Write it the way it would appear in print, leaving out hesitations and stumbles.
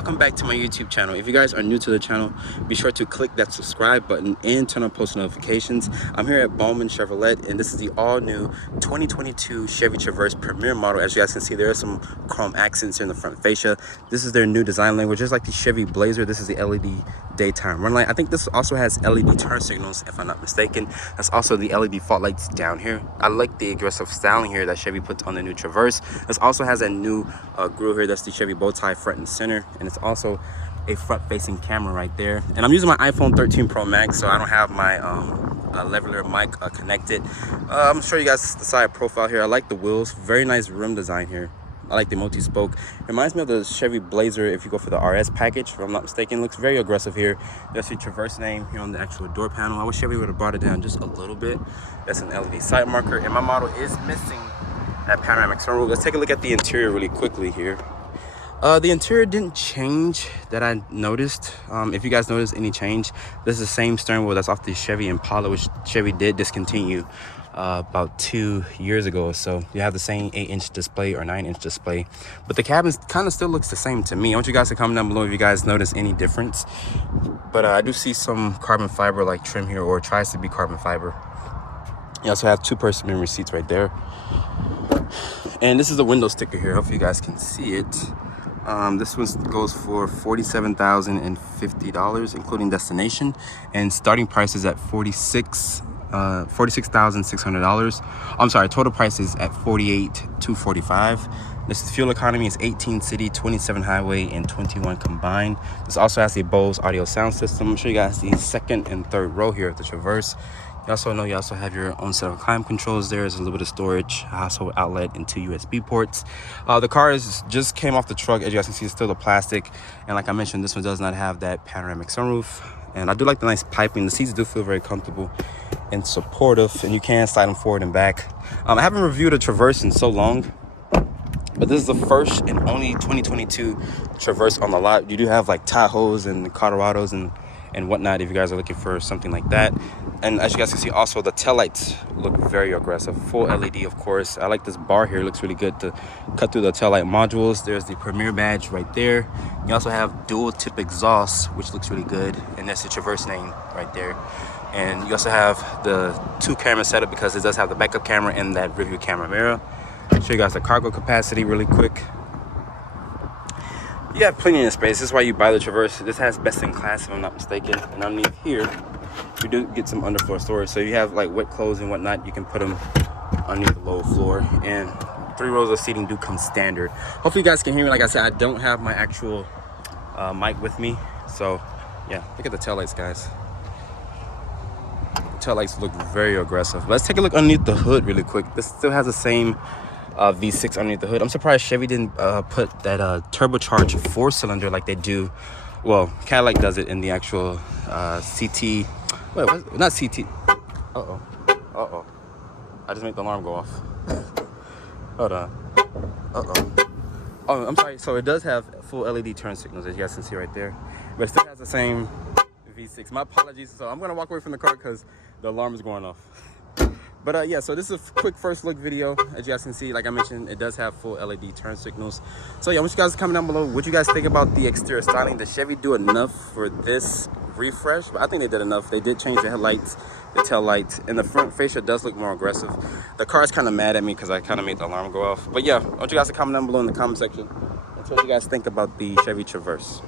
welcome back to my YouTube channel. If you guys are new to the channel, be sure to click that subscribe button and turn on post notifications. I'm here at Bowman Chevrolet, and this is the all-new 2022 Chevy Traverse Premier model. As you guys can see, there are some chrome accents here in the front fascia. This is their new design language, just like the Chevy Blazer. This is the LED daytime run light. I think this also has LED turn signals, if I'm not mistaken. That's also the LED fog lights down here. I like the aggressive styling here that Chevy puts on the new Traverse. This also has a new grille here. That's the Chevy bow tie front and center, and it's also a front-facing camera right there. And I'm using my iPhone 13 Pro Max, so I don't have my leveler mic connected. I'm gonna show you guys the side profile here. I like the wheels, very nice rim design here. I like the multi-spoke. Reminds me of the Chevy Blazer if you go for the RS package, if I'm not mistaken. Looks very aggressive here. There's the Traverse name here on the actual door panel. I wish Chevy would have brought it down just a little bit. That's an LED side marker, and my model is missing that panoramic sunroof. Let's take a look at the interior really quickly here. The interior didn't change that I noticed. If you guys notice any change, this is the same steering wheel that's off the Chevy Impala, which Chevy did discontinue about 2 years ago. So you have the same 8-inch display or 9-inch display, but the cabin kind of still looks the same to me. I want you guys to comment down below if you guys notice any difference. But I do see some carbon fiber like trim here, or it tries to be carbon fiber. You also have 2-person memory seats right there, and this is the window sticker here. Hopefully you guys can see it. This one goes for $47,050 including destination, and starting price is at $46,600. I'm sorry, total price is at $48,245. This fuel economy is 18 city, 27 highway, and 21 combined. This also has a Bose audio sound system. I'm sure you guys the second and third row here of the Traverse. You also have your own set of climate controls. There's a little bit of storage, household outlet, and 2 USB ports. The car just came off the truck. As you guys can see, it's still the plastic, and like I mentioned, this one does not have that panoramic sunroof. And I do like the nice piping. The seats do feel very comfortable and supportive, and you can slide them forward and back. I haven't reviewed a Traverse in so long, but this is the first and only 2022 Traverse on the lot. You do have like Tahoes and Colorados and whatnot if you guys are looking for something like that. And as you guys can see, also the taillights look very aggressive. Full LED, of course. I like this bar here. It looks really good to cut through the taillight modules. There's the Premier badge right there. You also have dual tip exhaust, which looks really good, and that's the Traverse name right there. And you also have the 2-camera setup because it does have the backup camera and that rear view camera mirror. I'll show you guys the cargo capacity really quick. You have plenty of space. This is why you buy the Traverse. This has best in class, if I'm not mistaken. And underneath here, you do get some underfloor storage. So you have like wet clothes and whatnot, you can put them underneath the low floor. And 3 rows of seating do come standard. Hopefully you guys can hear me. Like I said, I don't have my actual mic with me. So yeah, look at the taillights, guys. The taillights look very aggressive. Let's take a look underneath the hood really quick. This still has the same V6 underneath the hood. I'm surprised Chevy didn't put that turbocharged 4-cylinder like they do. Well, Cadillac does it in the actual CT. Wait, what? Not CT. Uh-oh. I just made the alarm go off. Hold on. Oh, I'm sorry. So it does have full LED turn signals, as you guys can see right there. But it still has the same V6. My apologies. So I'm going to walk away from the car because the alarm is going off. But yeah, so this is a quick first look video. As you guys can see, like I mentioned, it does have full LED turn signals. So yeah, I want you guys to comment down below what you guys think about the exterior styling. Did Chevy do enough for this refresh? But I think they did enough. They did change the headlights, the tail lights, and the front fascia does look more aggressive. The car is kind of mad at me because I kind of made the alarm go off. But yeah, I want you guys to comment down below in the comment section and tell what you guys think about the Chevy Traverse.